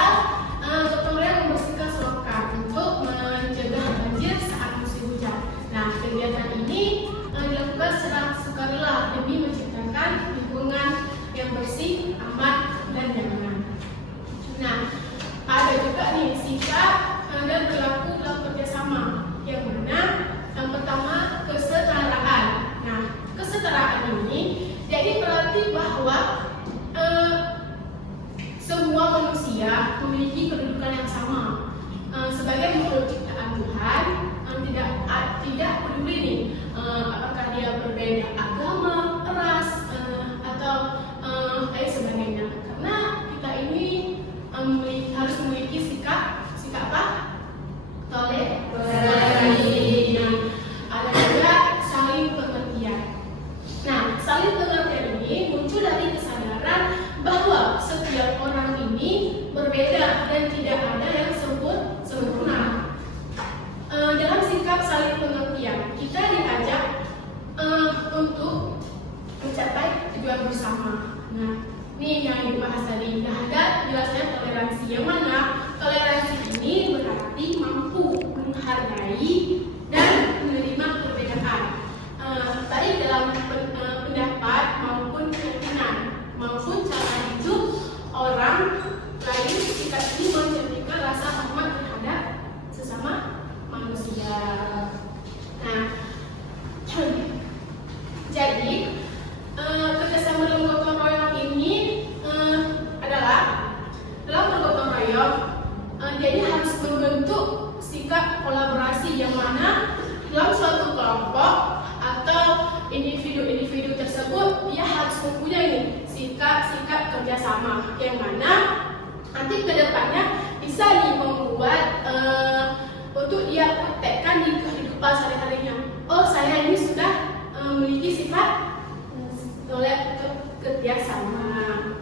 misal gotong royong membersihkan selokan untuk mencegah banjir saat musim hujan. Nah, kegiatan ini dilakukan secara sukarela demi menciptakan lingkungan yang bersih, aman, dan nyaman. Nah, ada juga nih sikap dan perilaku dalam kerjasama, yang mana yang pertama kesetaraan. Nah, kesetaraan ini jadi berarti bahwa semua manusia memiliki kedudukan yang sama sebagai makhluk ciptaan Tuhan. Tidak peduli nih apakah dia berbeda agama, ras, atau sebagainya. Karena kita ini harus memiliki sikap apa? Toleransi. Nah, ada juga saling pengertian. Nah, saling pengertian ini muncul dari kesadaran bahwa setiap orang ini berbeda dan tidak ada yang sempurna. Dalam sikap saling pengertian, kita diajak untuk mencapai tujuan bersama. Nah, ini yang dibahas tadi. Ada jelasnya toleransi, yang mana toleransi ini berarti mampu menghargai dan menerima perbedaan, baik dalam pendapat maupun keyakinan maupun cara hidup orang lain. Sikap ini mencerminkan rasa hormat terhadap sesama manusia. Nah, jadi kerjasama dalam gotong royong ini adalah dalam bergotong royong, jadi harus membentuk sikap kolaborasi, yang mana dalam suatu kelompok atau individu-individu tersebut dia harus mempunyai sikap kerjasama, yang mana nanti kedepannya bisa membuat untuk dia praktekkan di kehidupan sehari-harinya. Oh, saya ini sudah memiliki sifat kerjasama.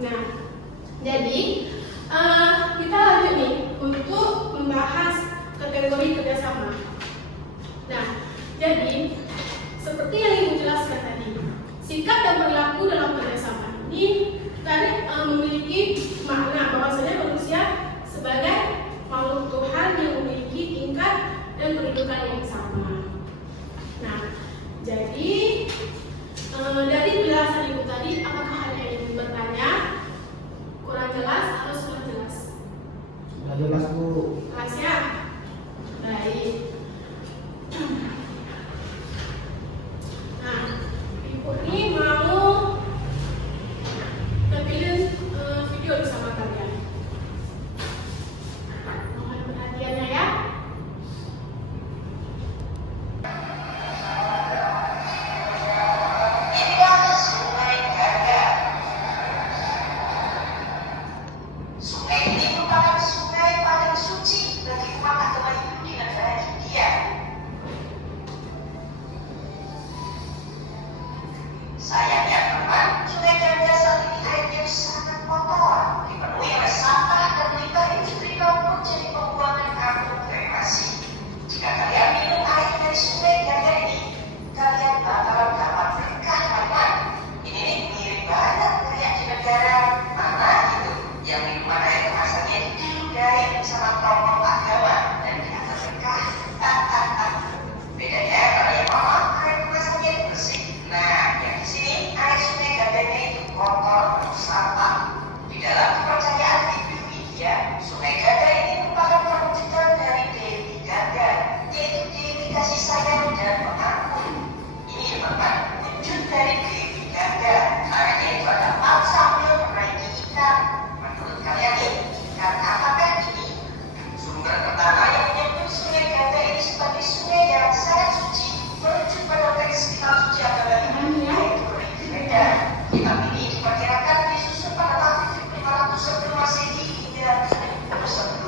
Nah, jadi kita lanjut nih untuk membahas kategori kerjasama. Nah, jadi seperti yang Ibu jelaskan tadi, sikap dan perilaku dalam kerjasama ini tadi memiliki makna bahwasanya manusia sebagai makhluk Tuhan yang memiliki tingkat dan kedudukan yang sama. Nah, jadi dari penjelasan Ibu tadi, apakah ada yang ingin bertanya? Kurang jelas atau sudah jelas? Sudah jelas, Bu. Jelas ya? Baik. Nah, Ibu ini mau tampilin video bersama kalian. Mohon perhatiannya ya. Kitab ini diperkirakan disusun pada tahun 1500 sebelum Masehi hingga 1000 sebelum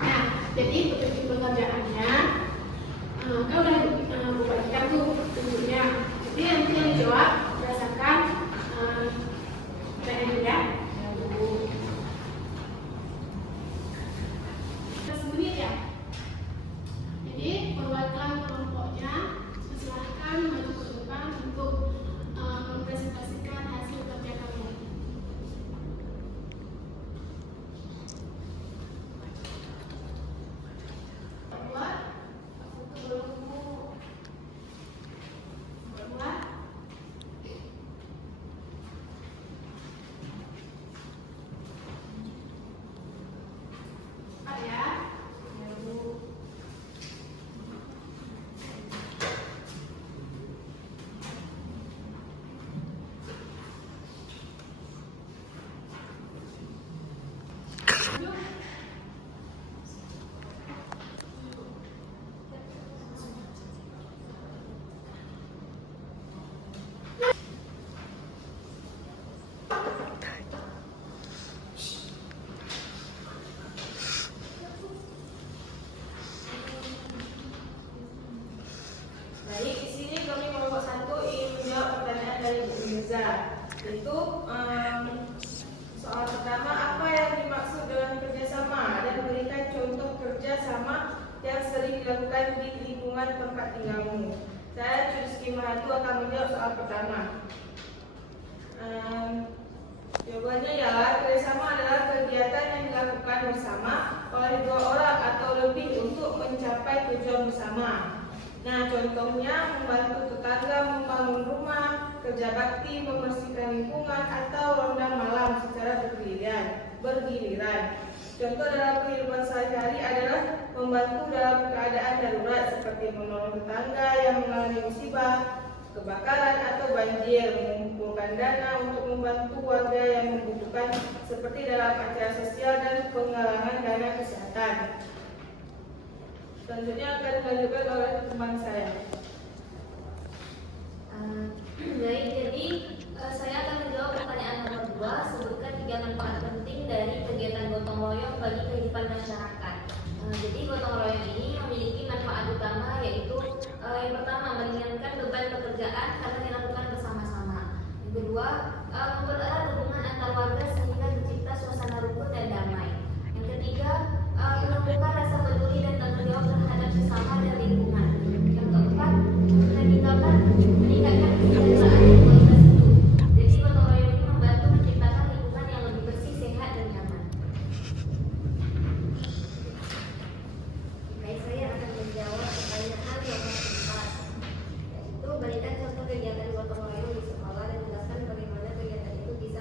Nah, jadi petunjuk pengerjaannya, kau udah buka tuh tunjuknya. Jadi nanti yang dijawab berdasarkan pertanyaan ya. 10 menit ya. Jadi perwakilan kelompoknya silahkan maju ke depan untuk mempresentasikan hasil kerja kamu. Buat ya. Baik, di sini kami kelompok 1 ingin menjawab pertanyaan dari Bu Mirza, yaitu soal pertama, apa yang dimaksud dengan kerjasama dan berikan contoh kerjasama yang sering dilakukan di lingkungan tempat tinggalmu. Saya Cuski Mahatu akan menjawab soal pertama. Jawabannya ialah kerjasama adalah kegiatan yang dilakukan bersama oleh 2 orang atau lebih untuk mencapai tujuan bersama. Nah, contohnya membantu tetangga membangun rumah, kerja bakti, membersihkan lingkungan, atau ronda malam secara bergiliran. Contoh dalam kehidupan sehari-hari adalah membantu dalam keadaan darurat seperti menolong tetangga yang mengalami musibah, kebakaran atau banjir, mengumpulkan dana untuk membantu warga yang membutuhkan seperti dalam acara sosial dan penggalangan dana kesehatan. Selanjutnya akan dilanjutkan oleh teman saya. Baik, jadi saya akan menjawab pertanyaan nomor 2. Sebutkan 3 manfaat penting dari kegiatan gotong royong bagi kehidupan masyarakat. Jadi gotong royong ini memiliki manfaat utama, yaitu yang pertama meringankan beban pekerjaan karena dilakukan bersama-sama. Yang kedua, mempererat hubungan antar warga sehingga tercipta suasana rukun dan damai. Yang ketiga, menumbuhkan rasa peduli dan tanggung jawab terhadap sesama dan lingkungan. Yang keempat, meningkatkan kesejahteraan dan kualitas hidup. Jadi gotong royong ini membantu menciptakan lingkungan yang lebih bersih, sehat, dan nyaman. Baik, saya akan menjawab pertanyaan nomor 4, yaitu berikan contoh kegiatan gotong royong di sekolah dan jelaskan bagaimana kegiatan itu bisa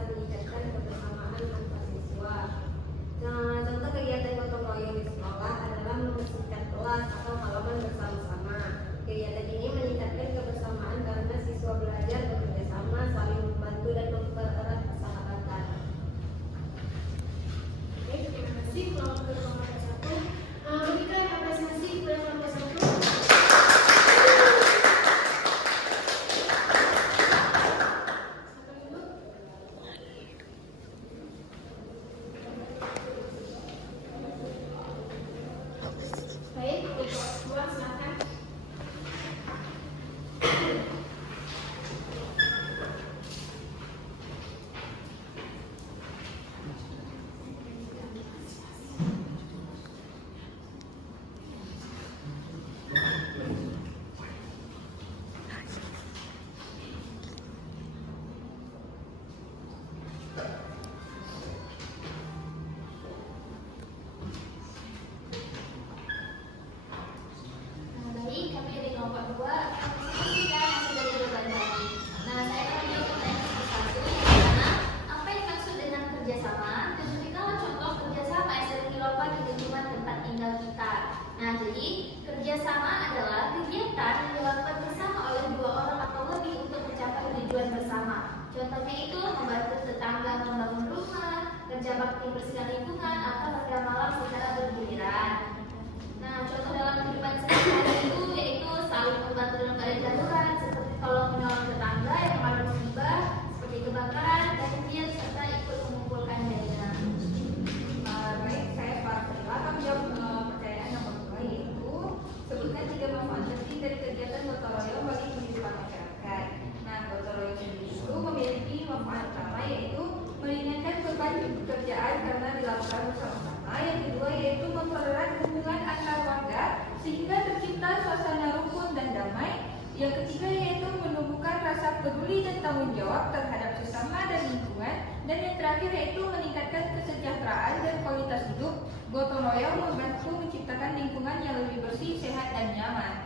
bertanggung jawab terhadap sesama dan lingkungan, dan yang terakhir yaitu meningkatkan kesejahteraan dan kualitas hidup. Gotong royong membantu menciptakan lingkungan yang lebih bersih, sehat, dan nyaman.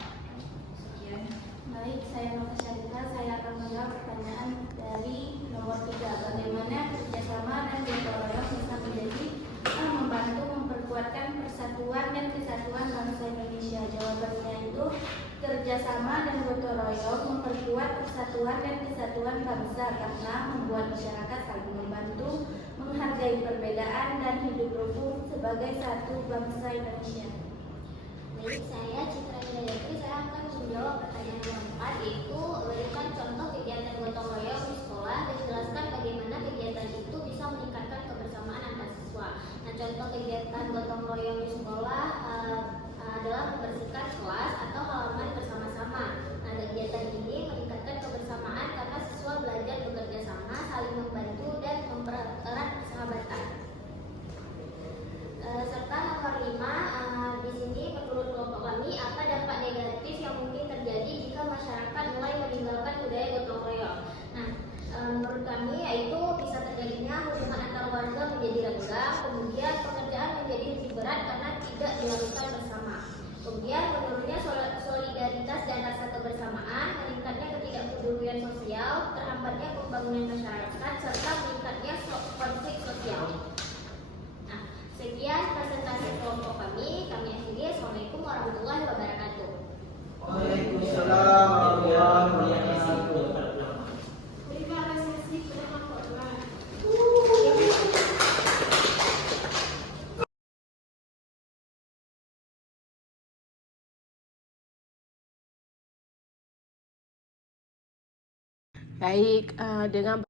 Sekian. Baik, saya Nova Syarika. Saya akan menjawab pertanyaan dari nomor 3. Bagaimana kerjasama dan gotong royong bisa menjadi membantu memperkuatkan persatuan dan kesatuan bangsa Indonesia? Jawabannya itu kerjasama dan gotong royong memperkuat persatuan dan kesatuan bangsa karena membuat masyarakat saling membantu, menghargai perbedaan dan hidup rukun sebagai satu bangsa Indonesia. Baik, saya Citra Hidayati. Saya akan menjawab pertanyaan nomor 4, yaitu berikan contoh kegiatan gotong royong di sekolah dan jelaskan bagaimana kegiatan itu bisa meningkatkan kebersamaan antar siswa. Nah, contoh kegiatan gotong royong di sekolah adalah membersihkan kelas atau halaman bersama-sama. Nah, kegiatan ini meningkatkan kebersamaan karena siswa belajar bekerja sama, saling membantu dan mempererat persahabatan. Serta nomor 5, di sini menurut kelompok kami apa dampak negatif yang mungkin terjadi jika masyarakat mulai meninggalkan budaya gotong royong. Nah, menurut kami yaitu bisa terjadinya hubungan antar warga menjadi renggang, kemudian pekerjaan menjadi lebih berat karena tidak dilakukan bersama. Kemudian menurunnya solidaritas dan rasa kebersamaan, meningkatnya ketidakpedulian sosial, terhambatnya pembangunan masyarakat, serta meningkatnya konflik sosial. Sekian presentasi kelompok kami akhiri. Assalamualaikum warahmatullahi wabarakatuh. Waalaikumsalam warahmatullahi wabarakatuh. Berikan sesi kelompok. Baik, dengan